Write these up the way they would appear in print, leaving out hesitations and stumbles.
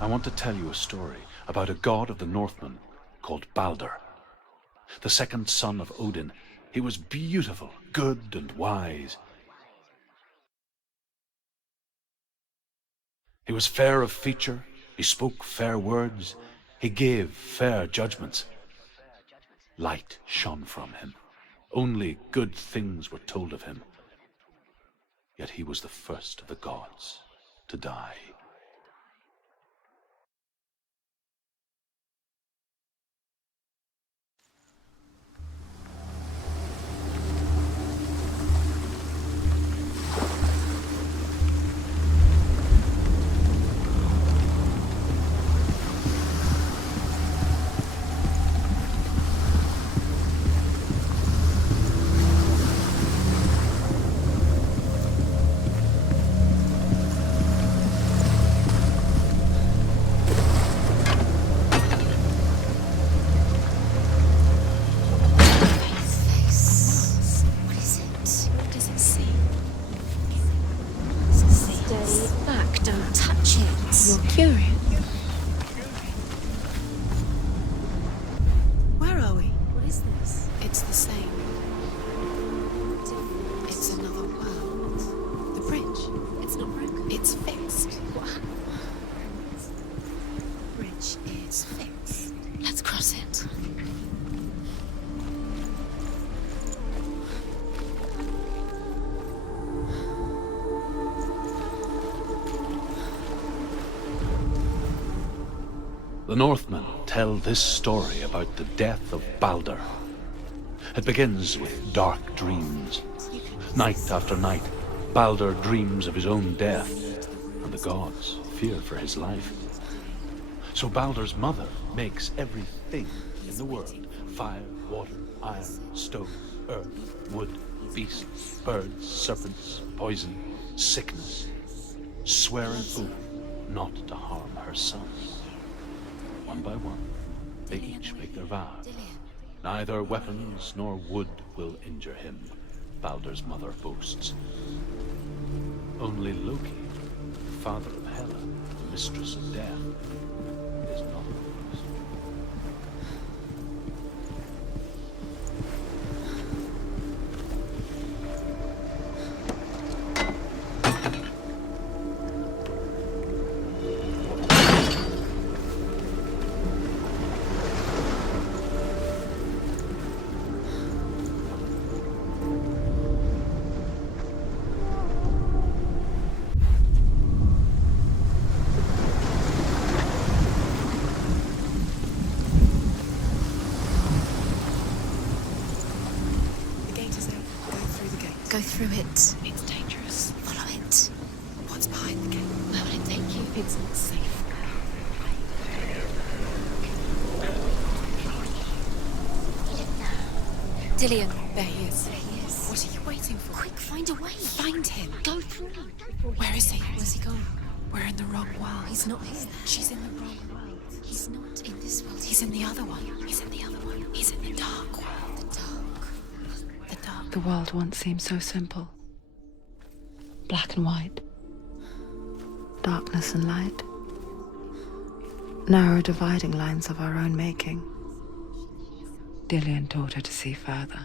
I want to tell you a story about a god of the Northmen called Balder. The second son of Odin, he was beautiful, good, and wise. He was fair of feature, he spoke fair words, he gave fair judgments. Light shone from him. Only good things were told of him. Yet he was the first of the gods to die. The Northmen tell this story about the death of Balder. It begins with dark dreams. Night after night, Balder dreams of his own death, and the gods fear for his life. So Balder's mother makes everything in the world: fire, water, iron, stone, earth, wood, beasts, birds, serpents, poison, sickness, swear an oath not to harm her sons. One by one, they each make their vow. Neither weapons nor wood will injure him, Balder's mother boasts. Only Loki, father of Hela, mistress of death, is not boast. Go through it. It's dangerous. Follow it. What's behind the gate? Where will it take you? It's not safe. Dillion. There he is. There he is. What are you waiting for? Quick, find a way. Find him. Go through. Where is he? Where's he gone? We're in the wrong world. He's not here. She's in the wrong world. He's not in this world. He's in the other one. He's in the other one. He's in the dark world. The dark. The dark. The world once seemed so simple. Black and white. Darkness and light. Narrow dividing lines of our own making. Dillion taught her to see further.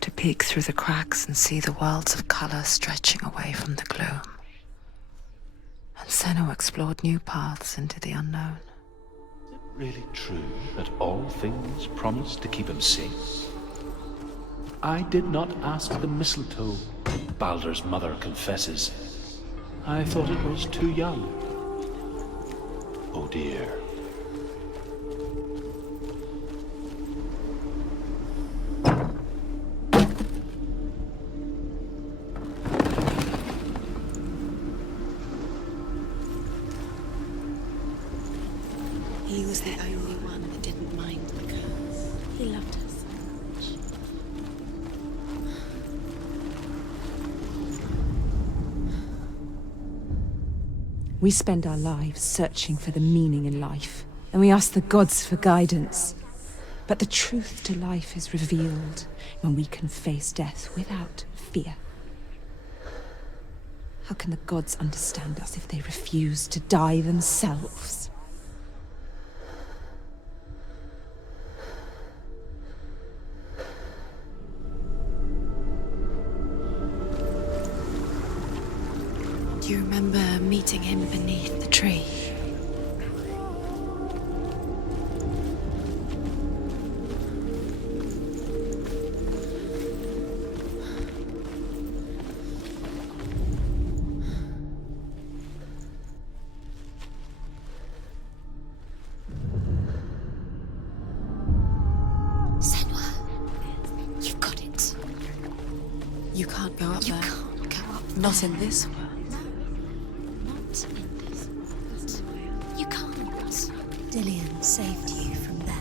To peek through the cracks and see the worlds of color stretching away from the gloom. And Senua explored new paths into the unknown. Is it really true that all things promise to keep him safe? I did not ask the mistletoe, Balder's mother confesses. I thought it was too young. Oh dear. He was the only one that didn't mind the curse. He loved her so much. We spend our lives searching for the meaning in life, and we ask the gods for guidance. But the truth to life is revealed when we can face death without fear. How can the gods understand us if they refuse to die themselves? Do you remember meeting him beneath the tree? Senua, you've got it. You can't go up You there. can't go up Not there. in this world. Not in this world. You can't. Dillion saved you from them.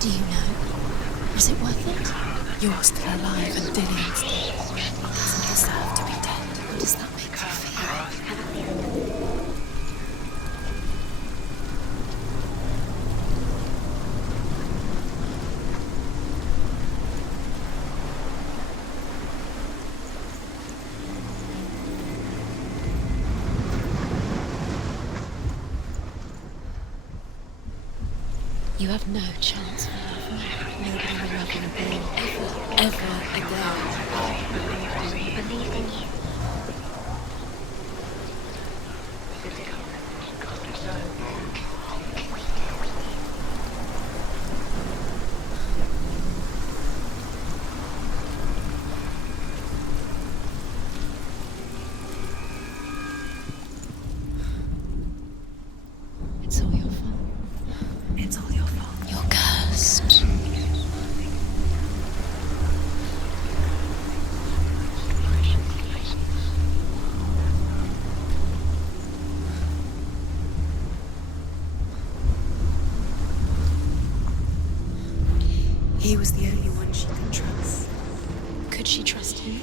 Do you know? Was it worth it? You're still alive and Dillion's dead. Doesn't deserve to be dead. How does that make you feel? You have no chance for love. Nobody will love you again. Ever again. Believe in you. It's all your fault. It's all your fault. You're cursed. He was the only one she could trust. Could she trust him?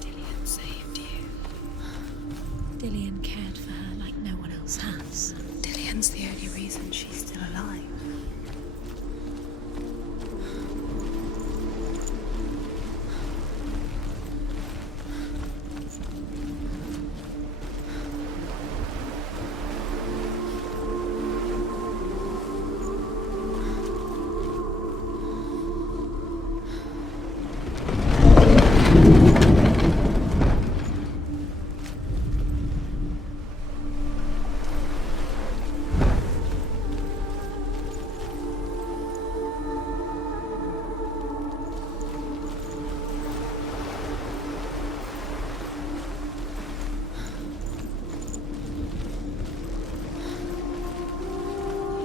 Dillion saved you. Dillion cared for her like no one else has. Dillion's the only reason she's still alive.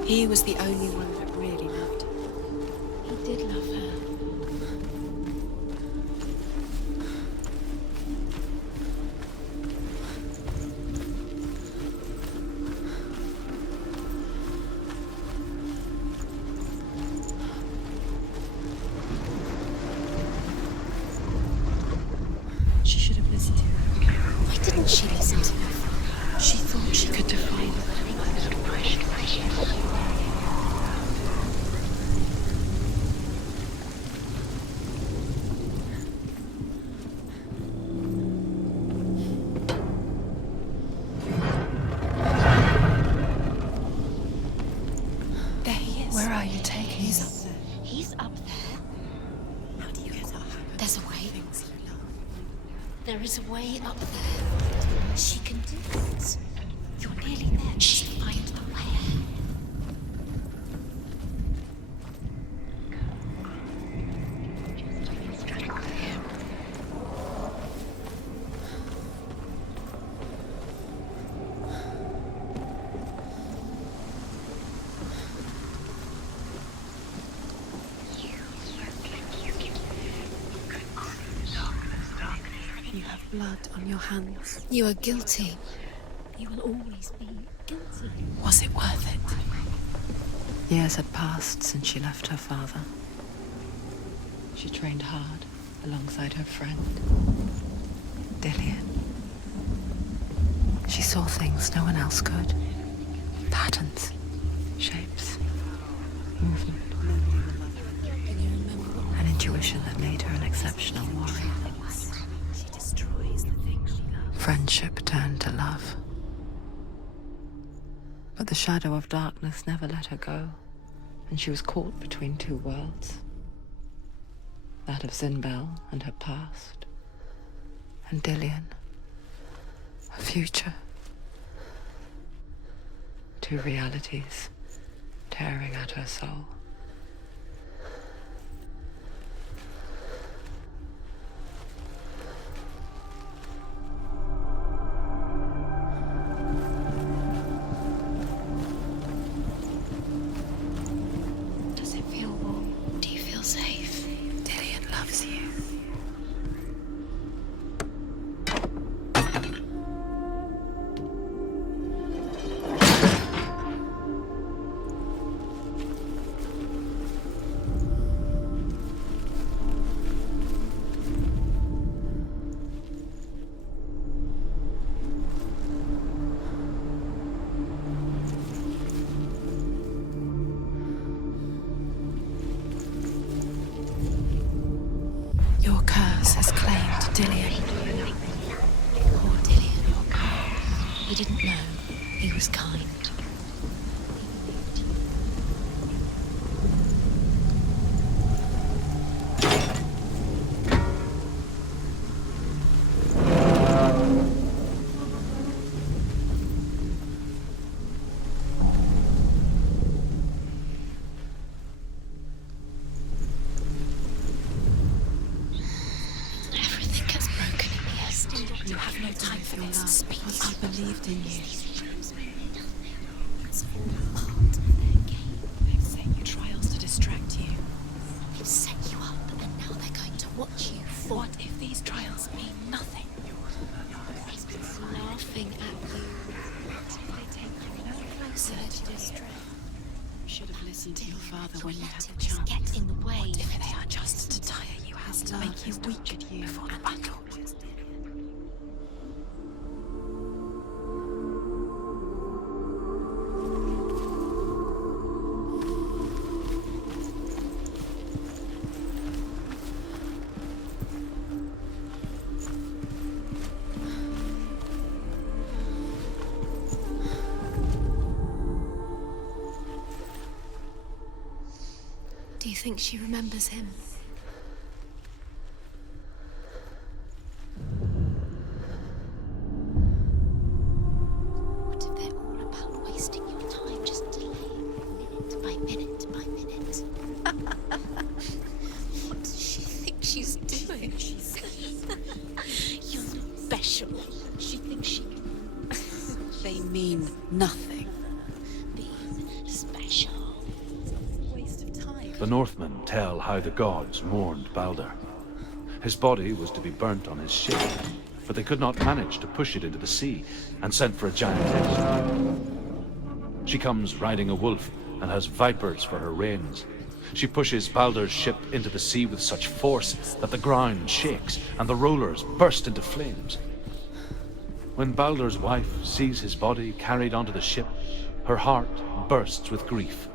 He was the only one that really loved her. He did love her. There's a way. There is a way up there. She can do it. You're nearly there. Just find the way. You have blood on your hands. You are guilty. You will always be guilty. Was it worth it? Years had passed since she left her father. She trained hard alongside her friend, Dillian. She saw things no one else could. Patterns, shapes, movement. Can you remember? An intuition that made her an exceptional warrior. She destroys the things she loves. Friendship turned to love. But the shadow of darkness never let her go, and she was caught between two worlds. That of Zinbel and her past, and Dillian, her future. Two realities tearing at her soul. Does it feel warm? Do you feel safe? Dillian loves you. Your curse has claimed Dillian. Poor Dillian. He didn't know. He was kind. Everything gets broken in the end. You have no time for this. I believed in you. It's all part of their game. They've set you trials to distract you. They've set you up, and now they're going to watch you fall. What if these trials mean nothing? He's laughing at you. They take you no closer to distract. You should have listened to your father when you had the Letting this chance. get in the way. What if they are just to tire you out, to make you weak before the battle? Do you think she remembers him? What if they're all about wasting your time, just delaying minute by minute by minute? What does she think she's doing? You're not special. She thinks she can They mean nothing. be special. Waste of time. The Northmen tell how the gods mourned Balder. His body was to be burnt on his ship, but they could not manage to push it into the sea and sent for a giantess. She comes riding a wolf and has vipers for her reins. She pushes Balder's ship into the sea with such force that the ground shakes and the rollers burst into flames. When Balder's wife sees his body carried onto the ship, her heart bursts with grief,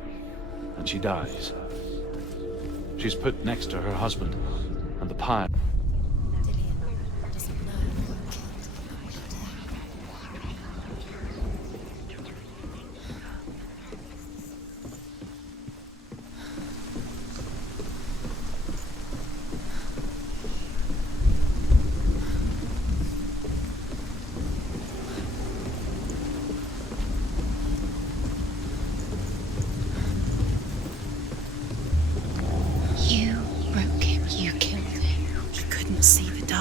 and she dies. She's put next to her husband, and the pyre. Dillian doesn't know who killed her.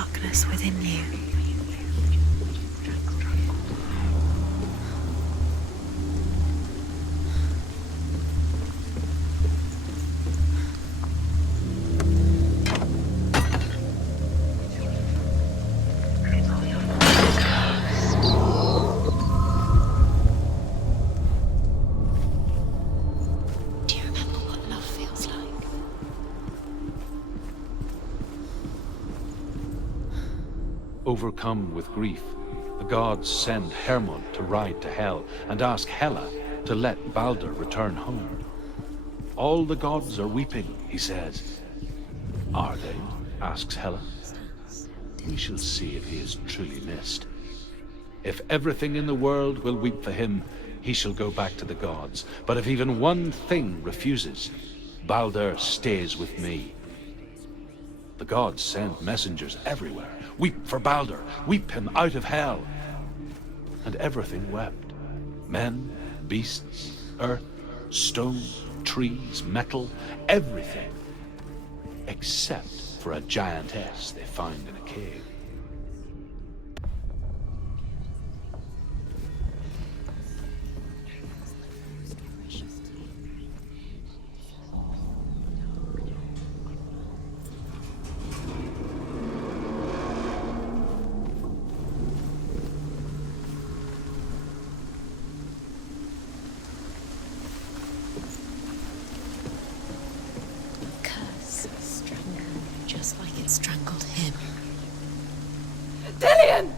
darkness within you. Do you remember what love feels like? Overcome with grief, the gods send Hermod to ride to Hell and ask Hela to let Baldur return home. All the gods are weeping, he says. Are they? Asks Hela. We shall see if he is truly missed. If everything in the world will weep for him, he shall go back to the gods. But if even one thing refuses, Baldur stays with me. The gods send messengers everywhere. Weep for Baldur, weep him out of Hell. And everything wept. Men, beasts, earth, stone, trees, metal, everything. Except for a giantess they find in a cave. Curse strangled just like it strangled him. Dillion!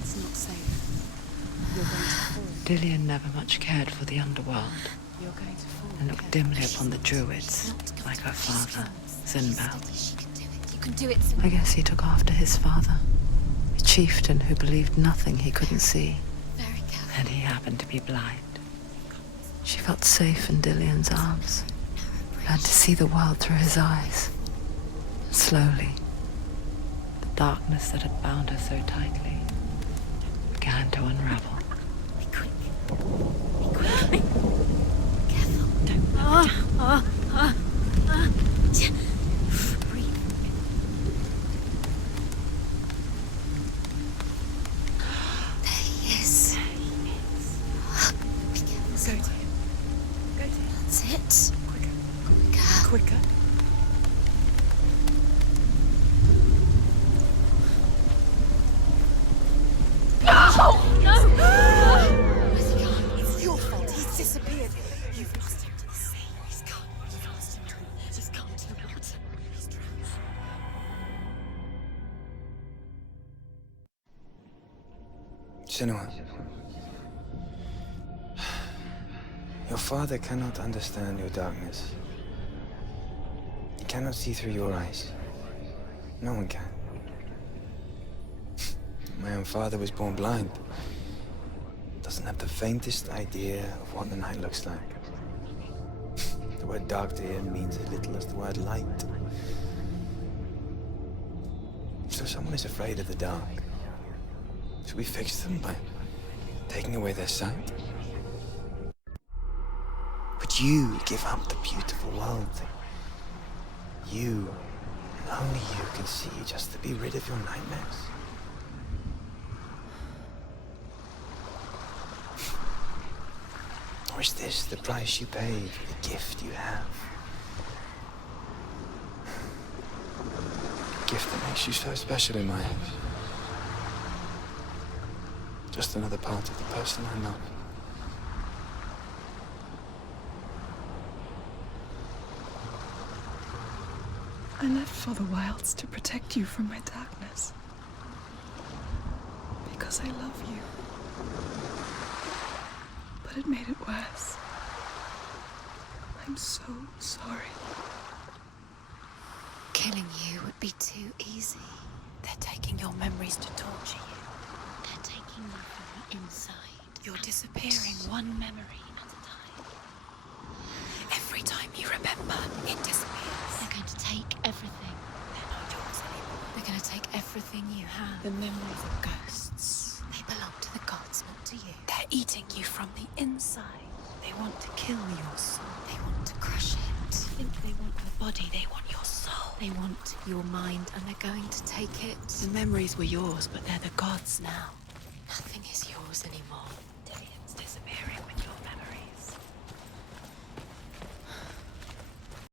It's not safe. You're going to fall. Dillion never much cared for the underworld You're going to fall. and looked dimly upon the druids, like her father, Sinbad. She can do it. You can do it. I guess he took after his father, a chieftain who believed nothing he couldn't see, Very careful. and he happened to be blind. She felt safe in Dillion's arms, learned to see the world through his eyes. Slowly, the darkness that had bound her so tightly began to unravel. Be quick. Be quick. Careful. Don't blow it down. Breathe. There he is. Be careful. Go to him. Go to him. That's it. Quicker. Quicker. Quicker. Where's he gone? It's your fault. He's disappeared. You've lost him to the sea. He's gone. You've lost him to the... Just gone to the water. He's drowned. Senua, your father cannot understand your darkness. He cannot see through your eyes. No one can. My own father was born blind. Doesn't have the faintest idea of what the night looks like. The word dark to him means as little as the word light. So if someone is afraid of the dark, should we fix them by taking away their sight? Would you give up the beautiful world that you, and only you, can see just to be rid of your nightmares? Or is this the price you pay for the gift you have? A gift that makes you so special in my eyes. Just another part of the person I love. I lived for the wilds to protect you from my darkness. Because I love you. But it made it worse. I'm so sorry. Killing you would be too easy. They're taking your memories to torture you. They're taking you from the inside. You're disappearing one memory at a time. Every time you remember, it disappears. They're going to take everything. They're not yours anymore. They're going to take everything you have. The memories of ghosts. They belong to the gods, not to you. They're eating you from the inside. They They want to kill your soul. They want to crush it. Think they want your body, they want your soul. They want your mind, and they're going to take it. The memories were yours, but they're the gods now. Nothing is yours anymore.